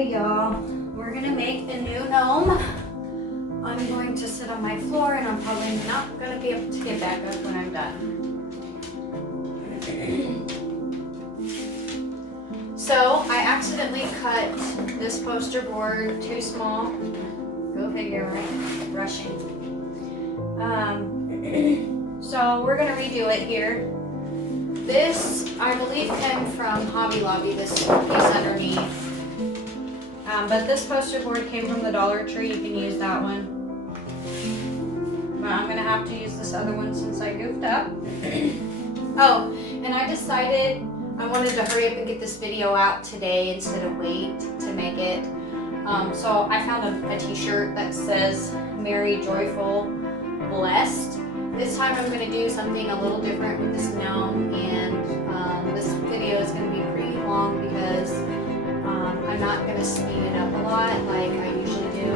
Okay, y'all, we're gonna make a new gnome. I'm going to sit on my floor and I'm probably not gonna be able to get back up when I'm done. So I accidentally cut this poster board too small. Go figure, right? Rushing. So we're gonna redo it here. This, I believe, came from Hobby Lobby, this piece underneath. But this poster board came from the Dollar Tree. You can use that one. But I'm gonna have to use this other one since I goofed up. Oh, and I decided I wanted to hurry up and get this video out today instead of wait to make it. So I found a t-shirt that says Merry, Joyful, Blessed. This time I'm going to do something a little different with this gnome, and this video is going to be pretty long because I'm not going to speed it up a lot like I usually do.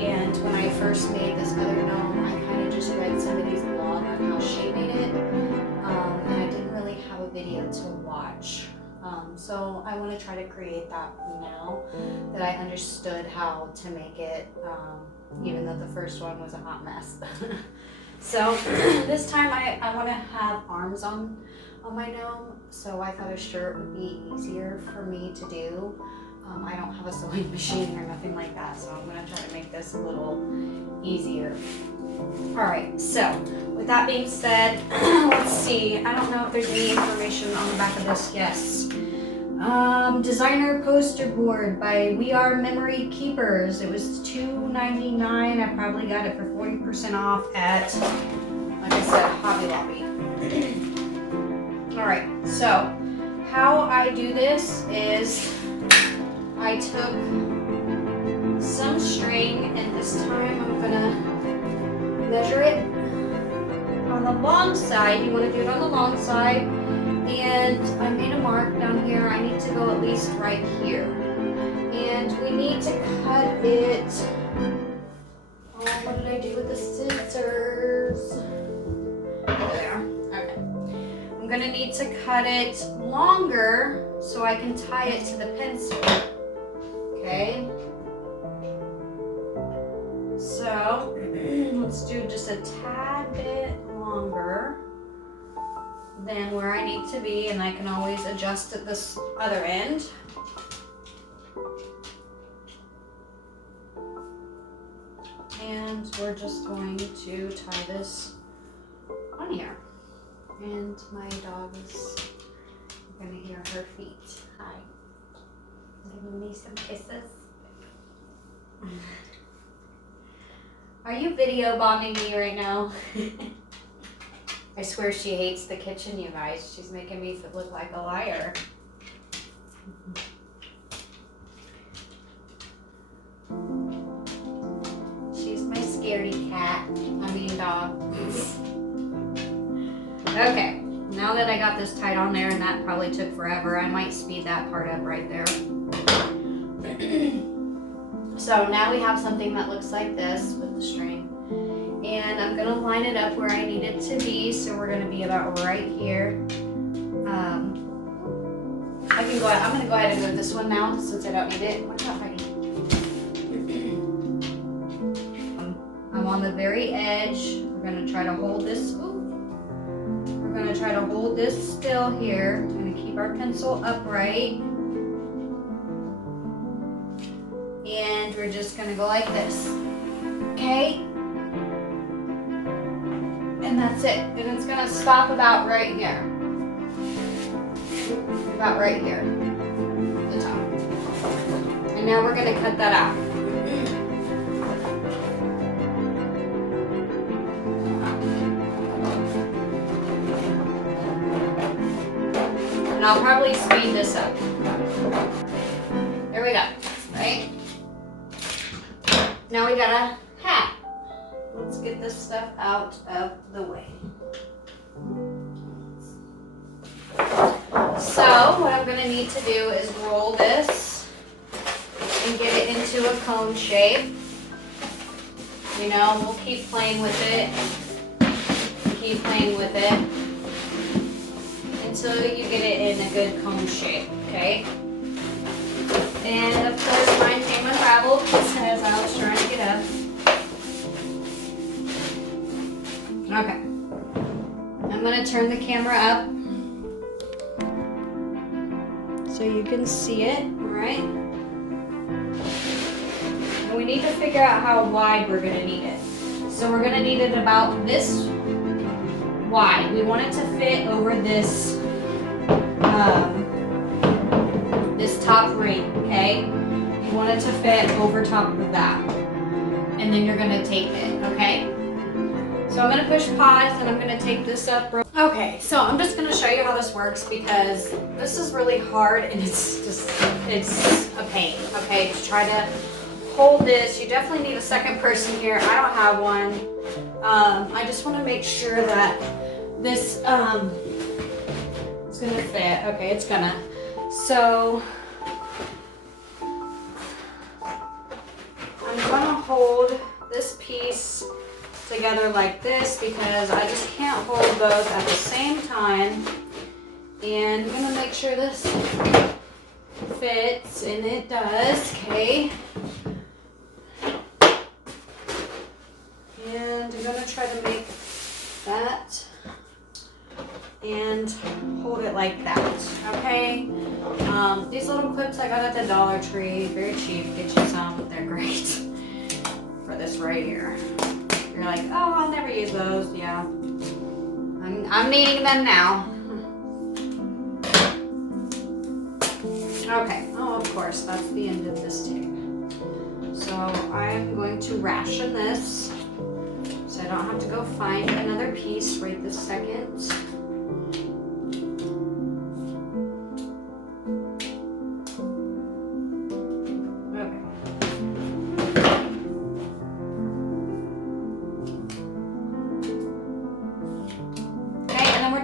And when I first made this other gnome, I kind of just read somebody's blog on how she made it, and I didn't really have a video to watch. So I want to try to create that now that I understood how to make it, even though the first one was a hot mess. So this time I want to have arms on my gnome, so I thought a shirt would be easier for me to do. I don't have a sewing machine or nothing like that, so I'm going to try to make this a little easier. Alright, so with that being said, let's see. I don't know if there's any information on the back of this. Yes. Designer poster board by We Are Memory Keepers. It was $2.99. I probably got it for 40% off at, like I said, Hobby Lobby. Alright, so how I do this is I took some string, and this time I'm gonna measure it on the long side. You want to do it on the long side, and I made a mark down here. I need to go at least right here, and we need to cut it. Oh, what did I do with the scissors? There. Okay. I'm gonna need to cut it longer so I can tie it to the pencil. Okay. So let's do just a tad bit longer than where I need to be, and I can always adjust at this other end. And we're just going to tie this on here. And my dog is gonna hear her feet. Hi. Giving me some kisses. Are you video bombing me right now? I swear she hates the kitchen, you guys. She's making me look like a liar. She's my scaredy cat. I mean dog. Okay, now that I got this tied on there, and that probably took forever, I might speed that part up right there. So now we have something that looks like this with the string, and I'm gonna line it up where I need it to be. So we're gonna be about right here. I'm gonna go ahead and move this one now since I don't need it. What about Heidi? I'm on the very edge. We're gonna try to hold this. We're gonna try to hold this still here. We're gonna keep our pencil upright. And we're just gonna go like this, okay? And that's it. And it's gonna stop about right here. About right here, the top. And now we're gonna cut that out. And I'll probably speed this up. There we go, right? Now we got a hat. Let's get this stuff out of the way. So what I'm going to need to do is roll this and get it into a cone shape. You know, we'll keep playing with it. Keep playing with it until you get it in a good cone shape, okay? And of course mine came unraveled as I was trying to get up. Okay. I'm going to turn the camera up so you can see it, all right? And we need to figure out how wide we're going to need it. So we're going to need it about this wide. We want it to fit over this this top ring, okay? You want it to fit over top of that. And then you're going to tape it, okay? So I'm going to push pause and I'm going to tape this up. Okay, so I'm just going to show you how this works because this is really hard and it's a pain, okay? To try to hold this, you definitely need a second person here. I don't have one. I just want to make sure that this it's going to fit. Okay, it's going to. So I'm going to hold this piece together like this because I just can't hold both at the same time. And I'm gonna make sure this fits, and it does, okay? And I'm gonna try to make that and hold it like that, okay? These little clips I got at the Dollar Tree, very cheap, get you some, they're great for this right here. You're like, oh, I'll never use those. Yeah, I'm needing them now. Okay, oh, of course, that's the end of this tape. So I'm going to ration this so I don't have to go find another piece right this second.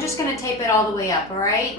Just going to tape it all the way up, all right?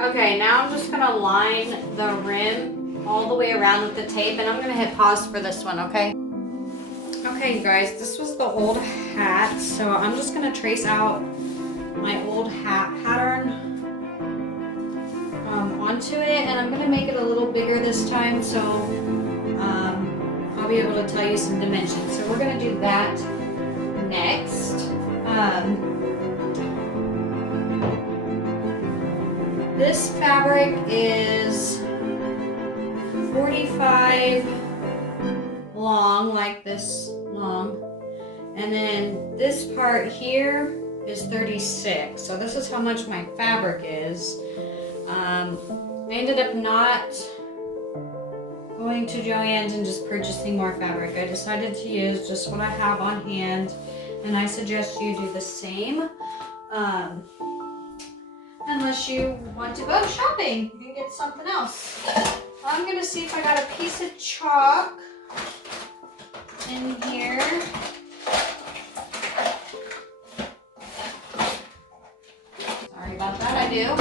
Okay, now I'm just gonna line the rim all the way around with the tape, and I'm gonna hit pause for this one, okay? Okay, guys, this was the old hat, so I'm just gonna trace out my old hat pattern onto it, and I'm gonna make it a little bigger this time, so I'll be able to tell you some dimensions. So we're gonna do that next. This fabric is 45 long, like this long, and then this part here is 36. So this is how much my fabric is. I ended up not going to Joann's and just purchasing more fabric. I decided to use just what I have on hand, and I suggest you do the same. Unless you want to go shopping and get something else. I'm gonna see if I got a piece of chalk in here. Sorry about that, I do.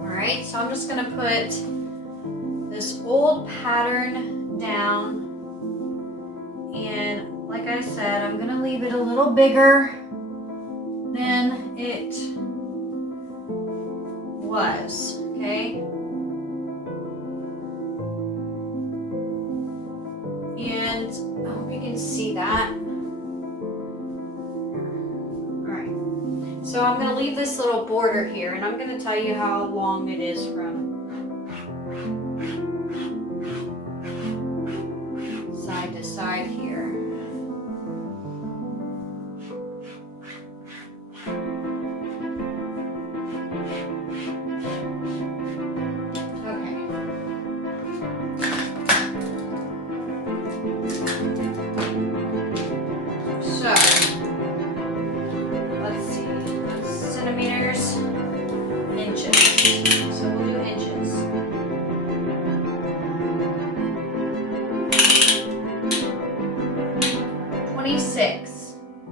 Alright, so I'm just gonna put this old pattern down, and like I said, I'm gonna leave it a little bigger than it was, okay? And I hope you can see that. All right, so I'm gonna leave this little border here, and I'm gonna tell you how long it is from Side to side here.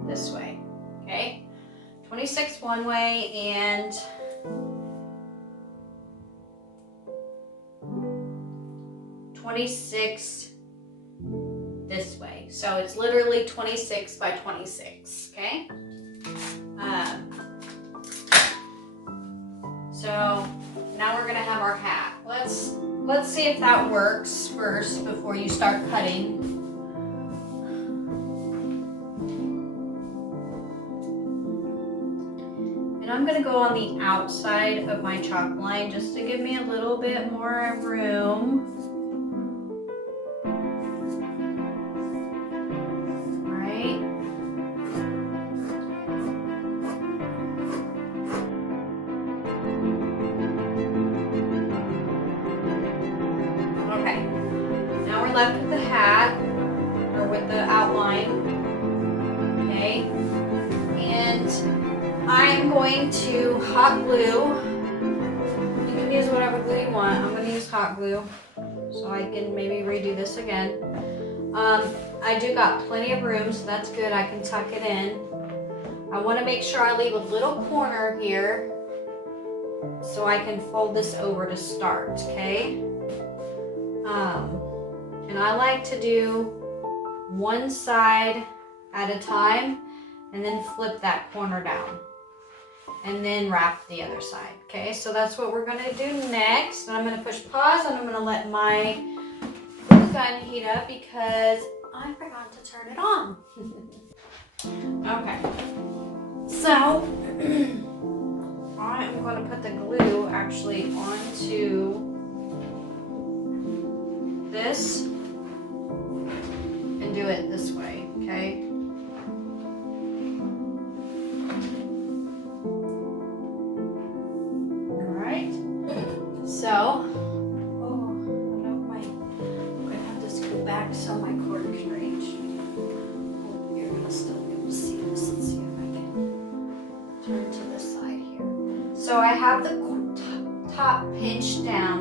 This way, okay? 26 one way and 26 this way. So it's literally 26 by 26, okay? So now we're gonna have our hat. Let's see if that works first before you start cutting. I'm going to go on the outside of my chalk line just to give me a little bit more room. All right. Okay. Now we're left with the hat, or with the outline. Okay. And I'm going to hot glue. You can use whatever glue you want. I'm going to use hot glue so I can maybe redo this again. I do got plenty of room, so that's good. I can tuck it in. I want to make sure I leave a little corner here so I can fold this over to start, okay? And I like to do one side at a time and then flip that corner down. And then wrap the other side, okay? So that's what we're gonna do next. And I'm gonna push pause and I'm gonna let my glue gun heat up because I forgot to turn it on. Okay, so I am gonna put the glue actually onto this and do it this way, okay? So, oh, no, I'm gonna have to scoot back so my cord can reach. Oh, you're gonna still be able to see this. Let's see if I can turn to this side here. So I have the top pinched down.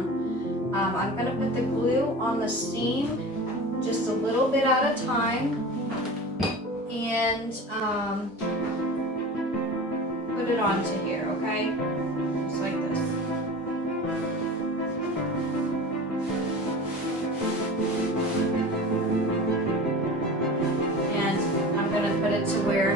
I'm gonna put the glue on the seam just a little bit at a time and put it onto here, okay? Just like this. To where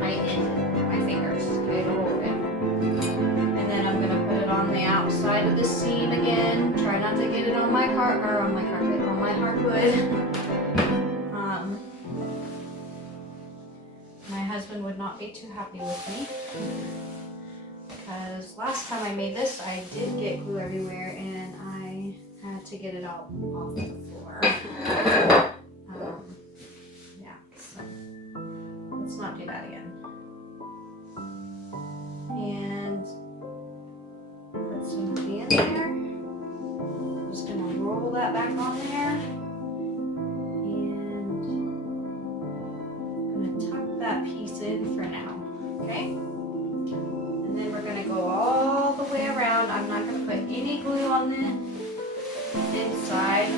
I end my fingers, okay, to hold it. And then I'm gonna put it on the outside of the seam again. Try not to get it on my carpet, on my hardwood. My husband would not be too happy with me because last time I made this, I did get glue everywhere and I had to get it all off the floor. Let's not do that again. And put some glue in there. I'm just going to roll that back on there. And I'm going to tuck that piece in for now. Okay? And then we're going to go all the way around. I'm not going to put any glue on the inside.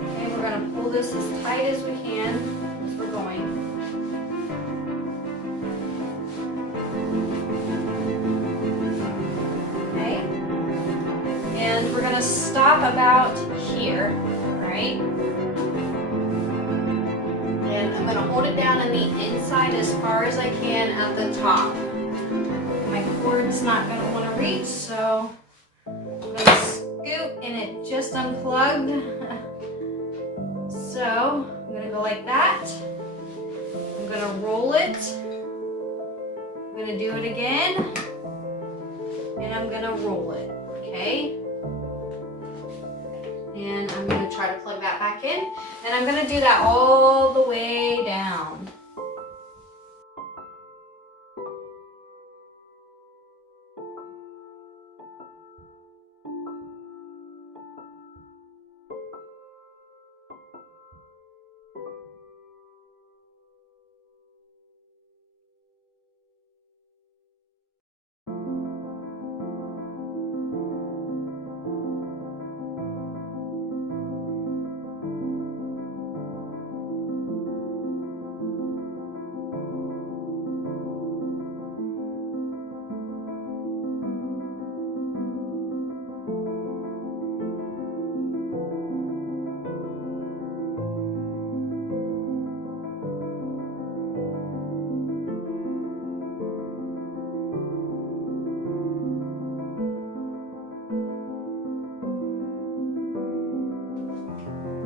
Okay, we're going to pull this as tight as we can as we're going. And we're going to stop about here, right? And I'm going to hold it down on the inside as far as I can at the top. My cord's not going to want to reach, so I'm going to scoot and it just unplugged. So I'm going to go like that. I'm going to roll it. I'm going to do it again. And I'm going to roll it, okay? try to plug that back in. And I'm gonna do that all the way down.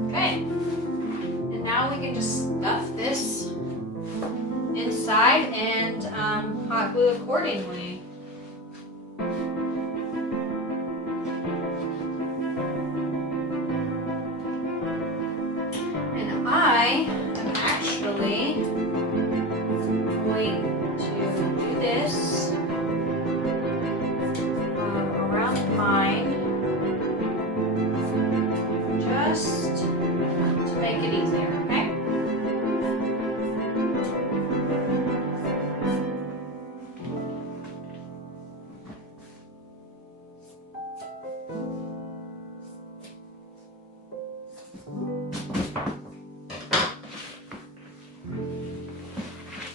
Okay, and now we can just stuff this inside and hot glue accordingly. And I am actually going to do this around mine, just to make it easier, okay?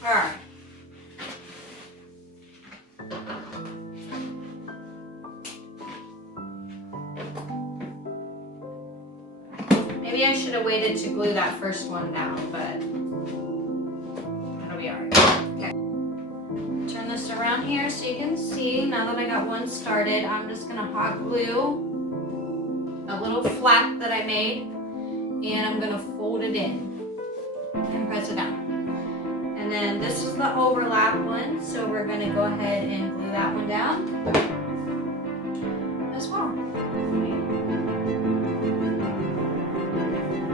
All right. Maybe I should have waited to glue that first one down, but it'll be all right. Okay. Turn this around here so you can see. Now that I got one started, I'm just gonna hot glue a little flap that I made, and I'm gonna fold it in and press it down. And then this is the overlap one, so we're gonna go ahead and glue that one down as well.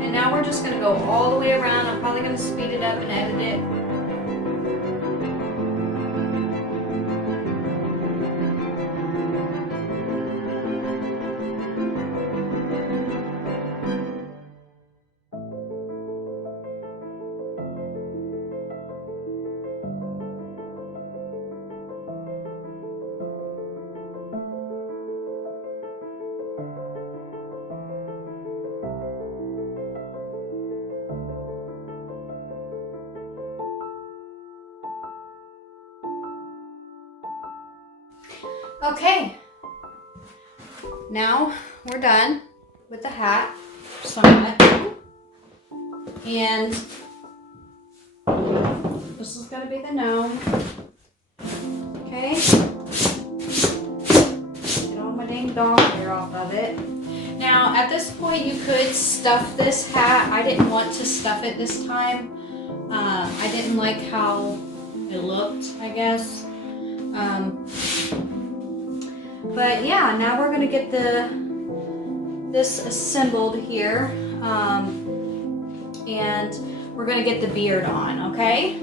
And now we're just gonna go all the way around. I'm probably gonna speed it up and edit it. Okay, now we're done with the hat. And this is gonna be the gnome. Okay, get all my dang dog hair off of it. Now at this point you could stuff this hat. I didn't want to stuff it this time. I didn't like how it looked, I guess. But yeah, now we're gonna get this assembled here, and we're gonna get the beard on, okay?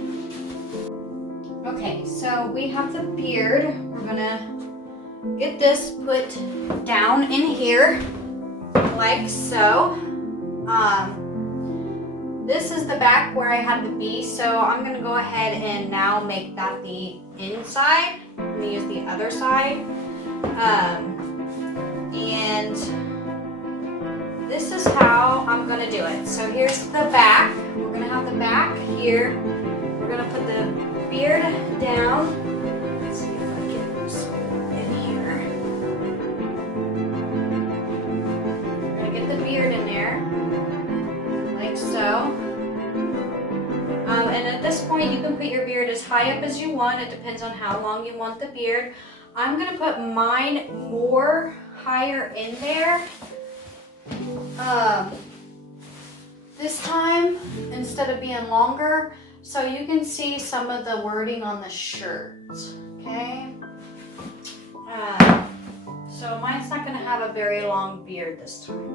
Okay, so we have the beard. We're gonna get this put down in here, like so. This is the back where I had the bee, so I'm gonna go ahead and now make that the inside. I'm gonna use the other side. And this is how I'm gonna do it. So here's the back. We're gonna have the back here. We're gonna put the beard down. Let's see if I can scoot in here. We're gonna get the beard in there, like so. And at this point, you can put your beard as high up as you want. It depends on how long you want the beard. I'm gonna put mine more higher in there this time instead of being longer, so you can see some of the wording on the shirt, okay? So mine's not gonna have a very long beard this time.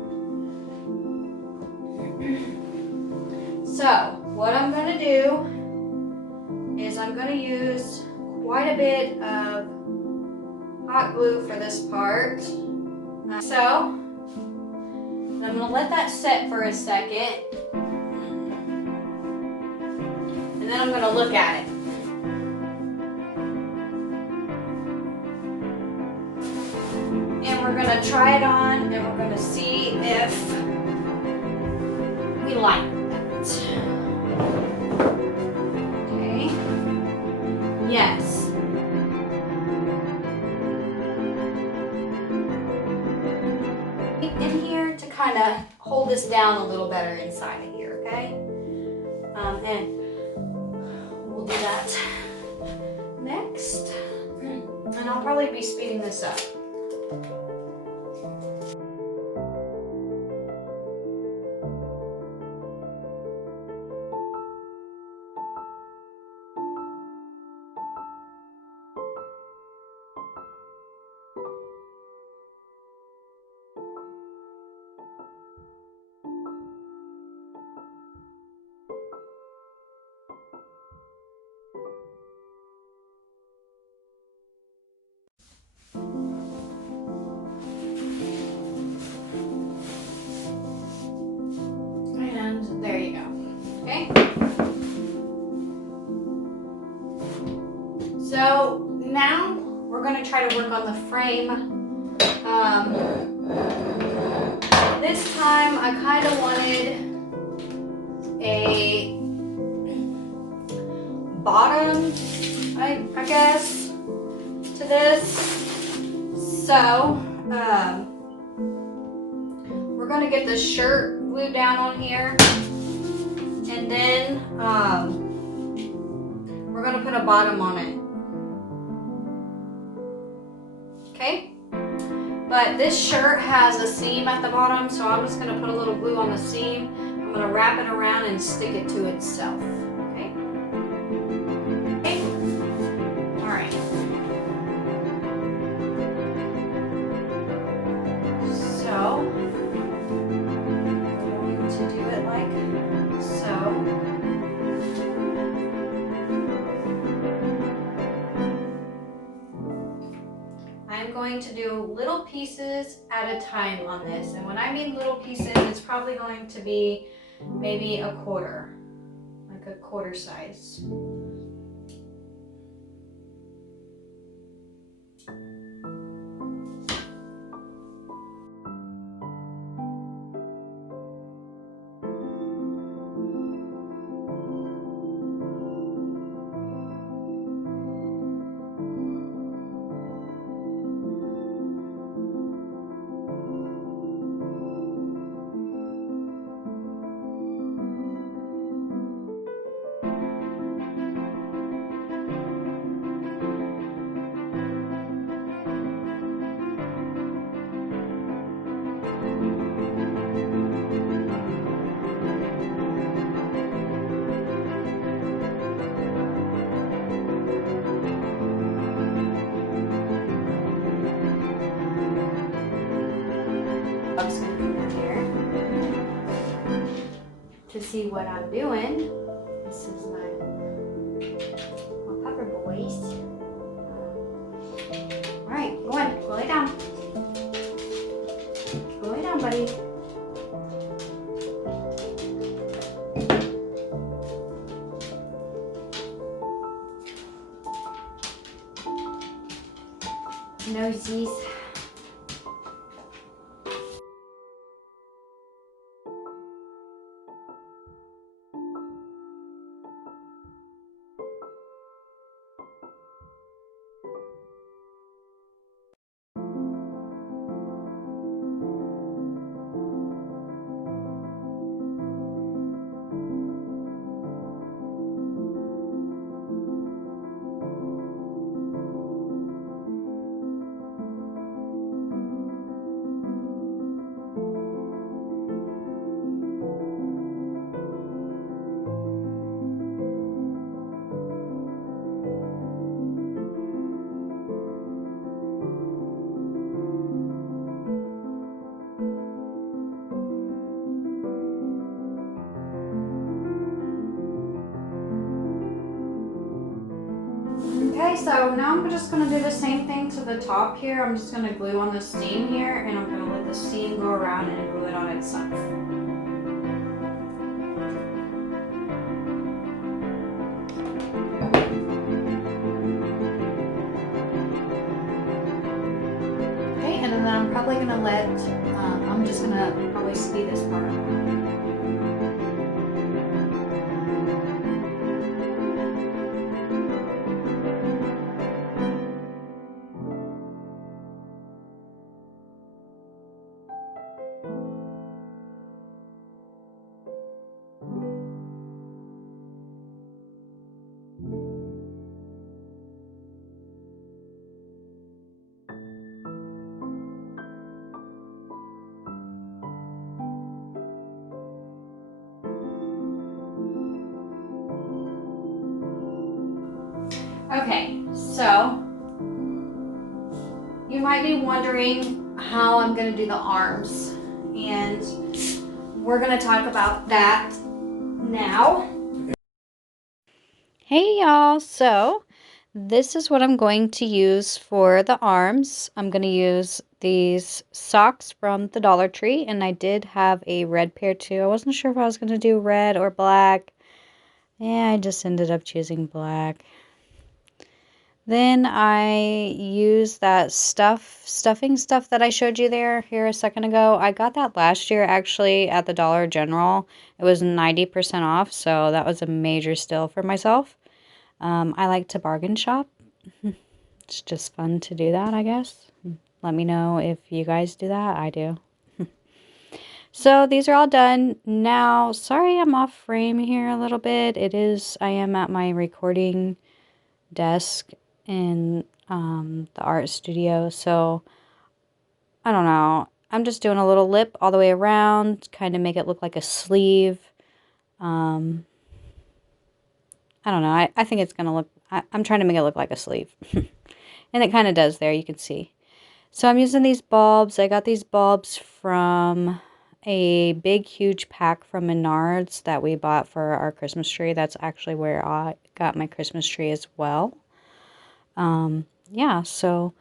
So what I'm going to do is I'm going to use quite a bit of hot glue for this part. So I'm going to let that set for a second, and then I'm going to look at it. And we're going to try it on, and we're going to see if we like it. Okay. Yes. In here to kind of hold this down a little better inside of here, okay? And we'll do that next. And I'll probably be speeding this up. And there you go. Okay. So now we're going to try to work on the frame. This time I kind of wanted a bottom, I guess, to this. So we're going to get the shirt glued down on here, and then we're going to put a bottom on it. Okay? But this shirt has a seam at the bottom, so I'm just going to put a little glue on the seam. I'm going to wrap it around and stick it to itself. Okay? Okay? Alright. So, we're going to do it like so. I'm going to do little pieces at a time on this. And when I mean little pieces, it's probably going to be maybe a quarter, like a quarter size. Here to see what I'm doing. This is my pupper boys. All right, go on, go lay down. Go lay down, buddy. Nosies. Okay, so now I'm just going to do the same thing to the top here. I'm just going to glue on the seam here, and I'm going to let the seam go around and glue it on itself. Okay, and then I'm probably going to I'm just going to probably speed this part up. Okay, so you might be wondering how I'm going to do the arms, and we're going to talk about that now. Hey y'all, so this is what I'm going to use for the arms. I'm going to use these socks from the Dollar Tree, and I did have a red pair too. I wasn't sure if I was going to do red or black. Yeah, I just ended up choosing black. Then I use that stuffing stuff that I showed you here a second ago. I got that last year actually at the Dollar General. It was 90% off, so that was a major steal for myself. I like to bargain shop. It's just fun to do that, I guess. Let me know if you guys do that. I do. So these are all done. Now, sorry I'm off frame here a little bit. I am at my recording desk in the art studio, so I don't know. I'm just doing a little lip all the way around, kind of make it look like a sleeve. I don't know. I think it's gonna look, I'm trying to make it look like a sleeve. And it kind of does there, you can see. So I'm using these bulbs. I got these bulbs from a big, huge pack from Menards that we bought for our Christmas tree. That's actually where I got my Christmas tree as well. Yeah, so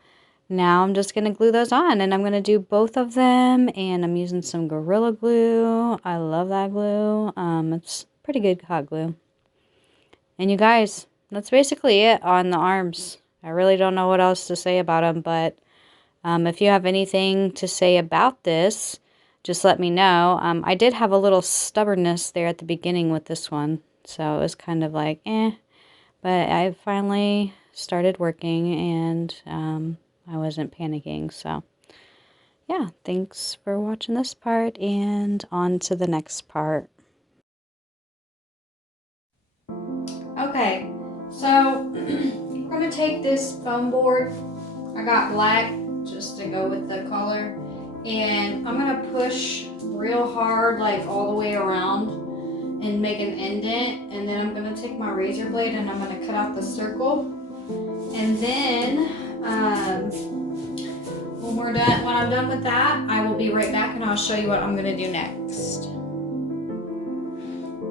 now I'm just going to glue those on, and I'm going to do both of them, and I'm using some Gorilla Glue. I love that glue. It's pretty good hot glue. And you guys, that's basically it on the arms. I really don't know what else to say about them, but if you have anything to say about this, just let me know. I did have a little stubbornness there at the beginning with this one, so it was kind of like, but I finally started working, and I wasn't panicking. So yeah, thanks for watching this part, and on to the next part. Okay, so we're gonna take this foam board. I got black just to go with the color, and I'm gonna push real hard, like all the way around, and make an indent, and then I'm going to take my razor blade and I'm going to cut out the circle, and then when I'm done with that, I will be right back and I'll show you what I'm going to do next.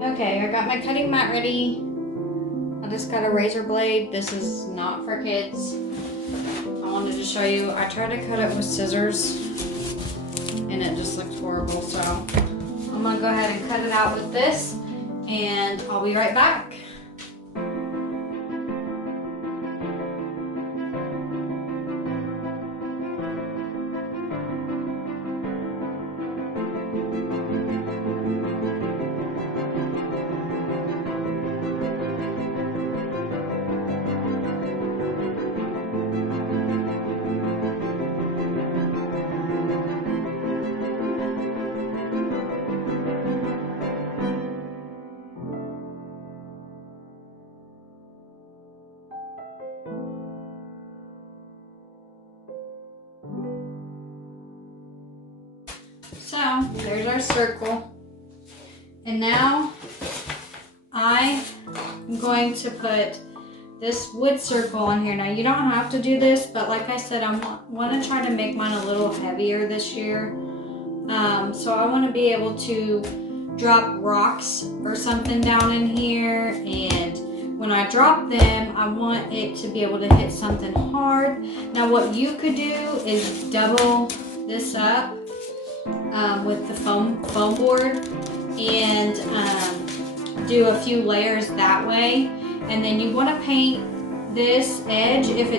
Okay, I got my cutting mat ready. I just got a razor blade. This is not for kids. I wanted to show you. I tried to cut it with scissors and it just looked horrible, so I'm going to go ahead and cut it out with this, and I'll be right back. So there's our circle, and now I am going to put this wood circle on here. Now you don't have to do this, but like I said, I want to try to make mine a little heavier this year. So I want to be able to drop rocks or something down in here and when I drop them, I want it to be able to hit something hard. Now what you could do is double this up with the foam board and do a few layers that way. And then you want to paint this edge if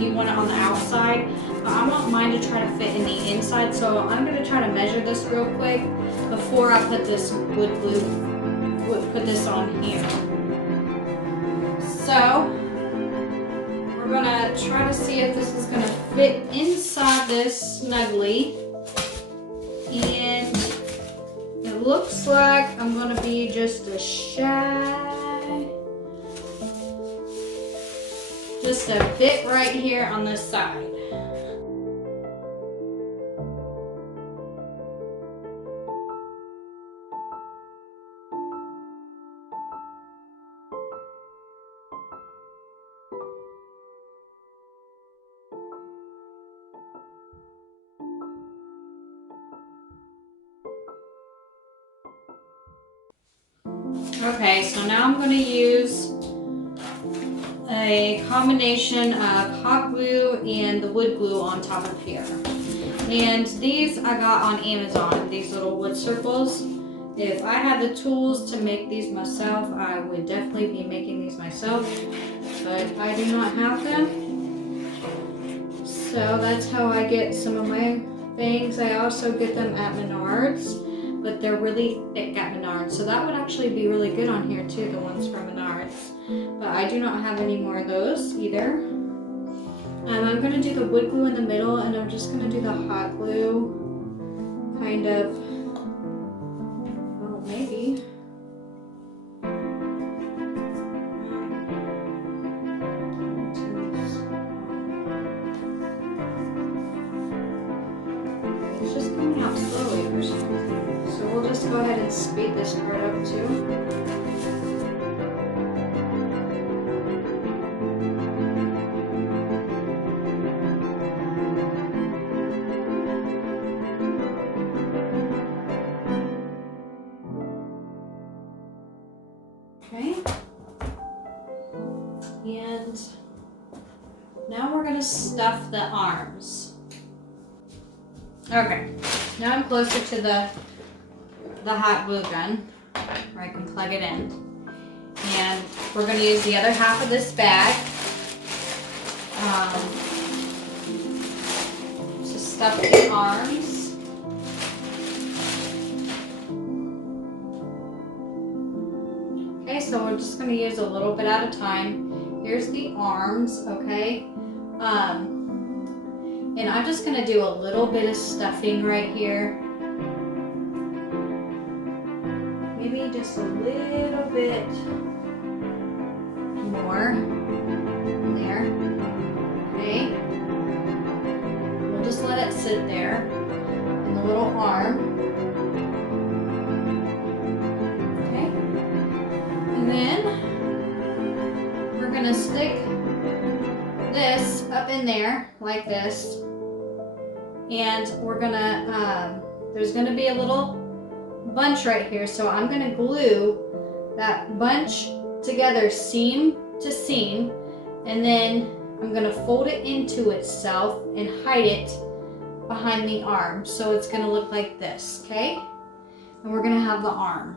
you want it on the outside. I want mine to try to fit in the inside, so I'm going to try to measure this real quick before I put this wood glue, put this on here. So we're going to try to see if this is going to fit inside this snugly. And it looks like I'm going to be just a bit right here on this side. Okay, so now I'm going to use a combination of hot glue and the wood glue on top of here. And these I got on Amazon, these little wood circles. If I had the tools to make these myself, I would definitely be making these myself, but I do not have them. So that's how I get some of my things. I also get them at Menards, but they're really thick at Menards. So that would actually be really good on here too, the ones from Menards. But I do not have any more of those either. I'm going to do the wood glue in the middle, and I'm just going to do the hot glue kind of, well, maybe. It's just coming out slowly for some reason. So we'll just go ahead and speed this part up too. Okay, and now we're going to stuff the arms. Okay, now I'm closer to the hot glue gun where I can plug it in. And we're going to use the other half of this bag to stuff the arms. Okay, so we're just going to use a little bit at a time. Here's the arms, okay? And I'm just going to do a little bit of stuffing right here. Maybe just a little bit more there. Okay. We'll just let it sit there in the little arm. And then we're going to stick this up in there like this. And we're going to, there's going to be a little bunch right here. So I'm going to glue that bunch together seam to seam. And then I'm going to fold it into itself and hide it behind the arm. So it's going to look like this, okay? And we're going to have the arm.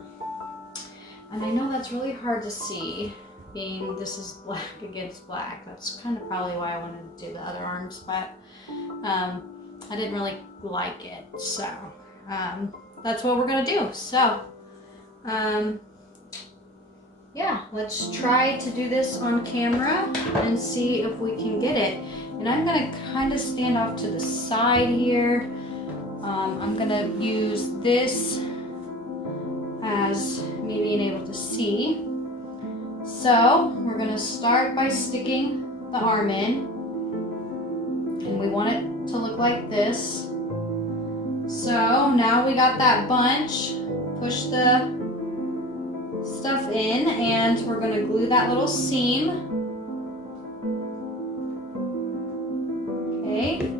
And I know that's really hard to see, being this is black against black. That's kind of probably why I wanted to do the other arms, but I didn't really like it. So that's what we're gonna do. So yeah, let's try to do this on camera and see if we can get it. And I'm gonna kind of stand off to the side here. I'm gonna use this as me being able to see. So we're going to start by sticking the arm in, and we want it to look like this. So now we got that bunch, push the stuff in, and we're going to glue that little seam. Okay.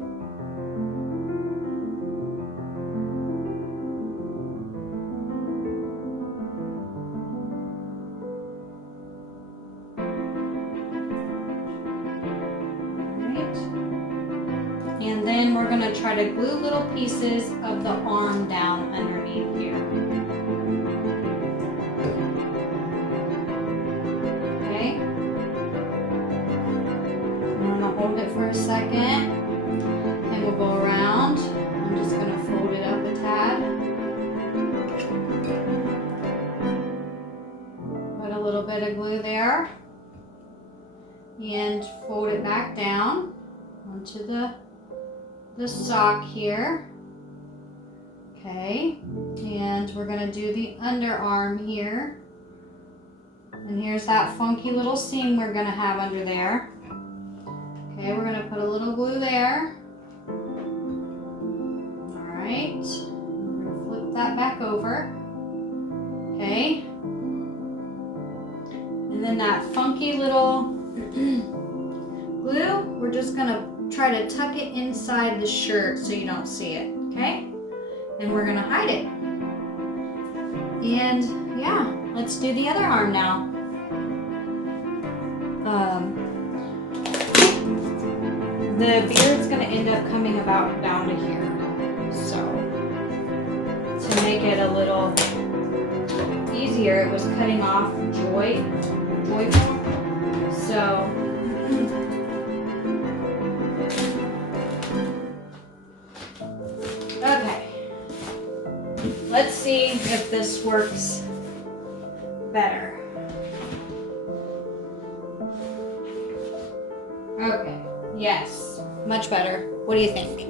then we're gonna try to glue little pieces of the arm down underneath here. Okay. I'm gonna hold it for a second, and we'll go around. I'm just gonna fold it up a tad. Put a little bit of glue there, and fold it back down onto the sock here. Okay, and we're gonna do the underarm here. And here's that funky little seam we're gonna have under there. Okay, we're gonna put a little glue there. All right, we're gonna flip that back over. Okay, and then that funky little glue, we're just gonna try to tuck it inside the shirt so you don't see it, okay? And we're gonna hide it. And yeah, let's do the other arm now. The beard's gonna end up coming about down to here. So to make it a little easier, it was cutting off joyful. So okay, let's see if this works better. Okay, yes, much better. What do you think?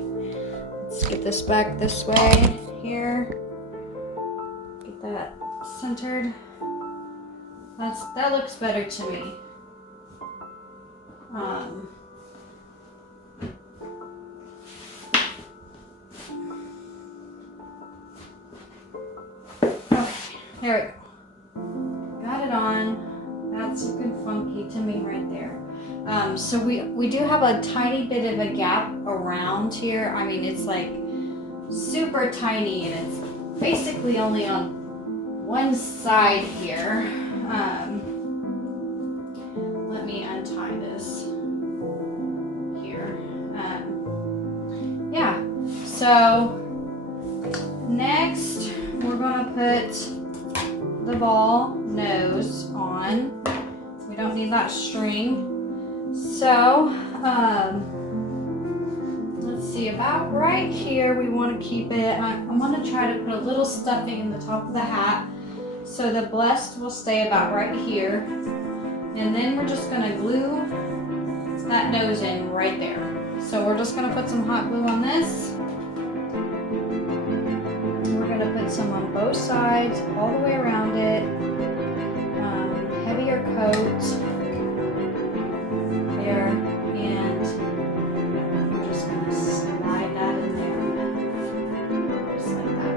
Let's get this back this way here. Get that centered. That looks better to me. Okay, there we go. Got it on. That's looking funky to me right there. So we do have a tiny bit of a gap around here. I mean, it's like super tiny, and it's basically only on one side here. Let me untie this here. Yeah, so next we're gonna put the ball nose on. We don't need that string. So, let's see, about right here we want to keep it. I'm going to try to put a little stuffing in the top of the hat so the blessed will stay about right here. And then we're just going to glue that nose in right there. So we're just going to put some hot glue on this. We're going to put some on both sides, all the way around it. Heavier coat. There, and we're just going to slide that in there, just like that.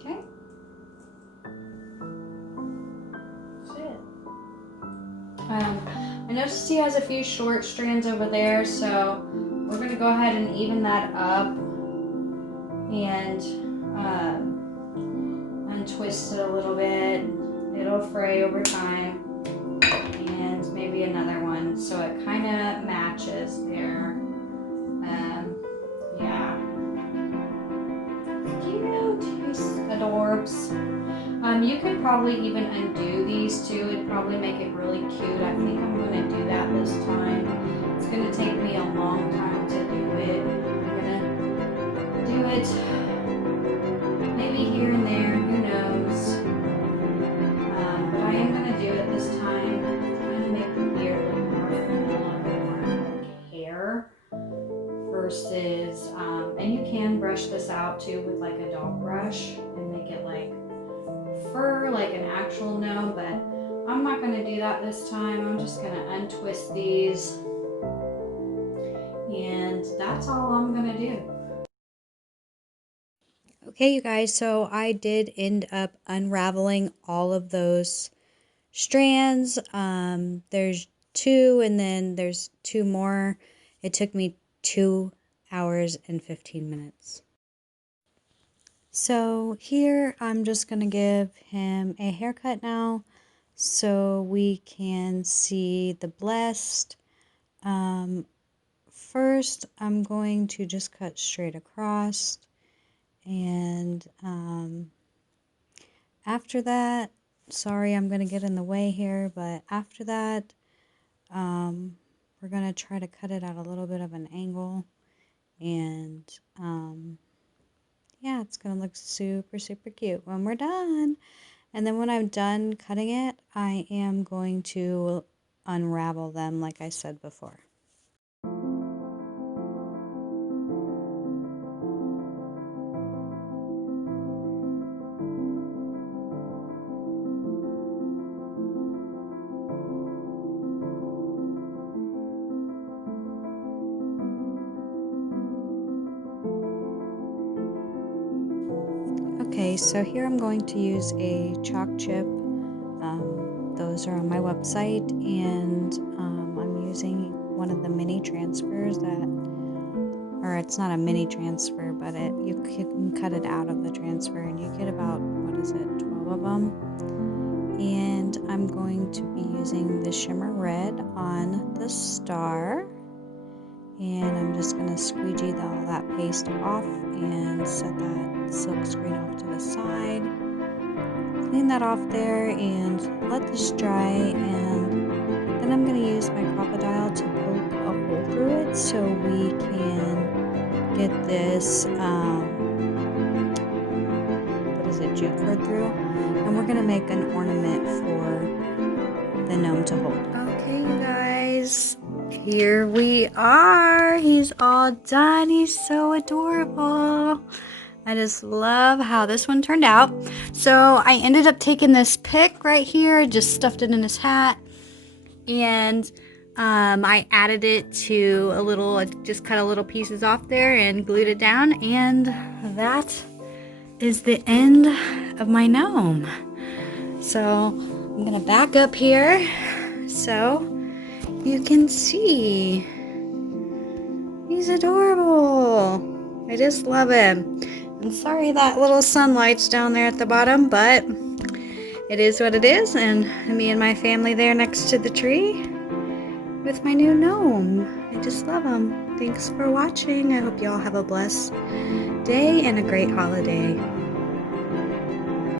Okay. That's it. I noticed he has a few short strands over there, so we're going to go ahead and even that up and untwist it a little bit. It'll fray over time, and maybe another one so it kind of matches there. Yeah. Cute. He's adorbs. You could probably even undo these too. It'd probably make it really cute. I think I'm going to do that this time. It's going to take me a long time to do it. I'm going to do it maybe here and there. Who knows? But I am going to do it this time. Kind of make the beard look more full and more like hair versus, and you can brush this out too with like a dog brush and make it like fur, like an actual gnome, but I'm not going to do that this time. I'm just going to untwist these, and that's all I'm going to do. Okay, you guys, so I did end up unraveling all of those strands. There's two, and then there's two more. It took me 2 hours and 15 minutes. So here I'm just going to give him a haircut now so we can see the blessed. First I'm going to just cut straight across, and after that, sorry I'm going to get in the way here, but after that we're going to try to cut it at a little bit of an angle, and yeah, it's going to look super, super cute when we're done. And then when I'm done cutting it, I am going to unravel them like I said before. Okay, so here I'm going to use a chalk chip. Those are on my website, and I'm using one of the mini transfers or it's not a mini transfer, but you can cut it out of the transfer, and you get about, 12 of them. And I'm going to be using the shimmer red on the star, and I'm just going to squeegee all that paste off and set that silk screen off to the side. Clean that off there and let this dry, and then I'm going to use my crocodile to poke a hole through it so we can get this jute cord through, and we're going to make an ornament for the gnome to hold. Okay, you guys, here we are. He's all done. He's so adorable. I just love how this one turned out. So I ended up taking this pick right here, just stuffed it in his hat, and I added it to just cut a little pieces off there and glued it down, and that is the end of my gnome. So I'm gonna back up here so you can see. He's adorable. I just love him. And sorry that little sunlight's down there at the bottom, but it is what it is, and me and my family there next to the tree with my new gnome. I just love him. Thanks for watching. I hope you all have a blessed day and a great holiday.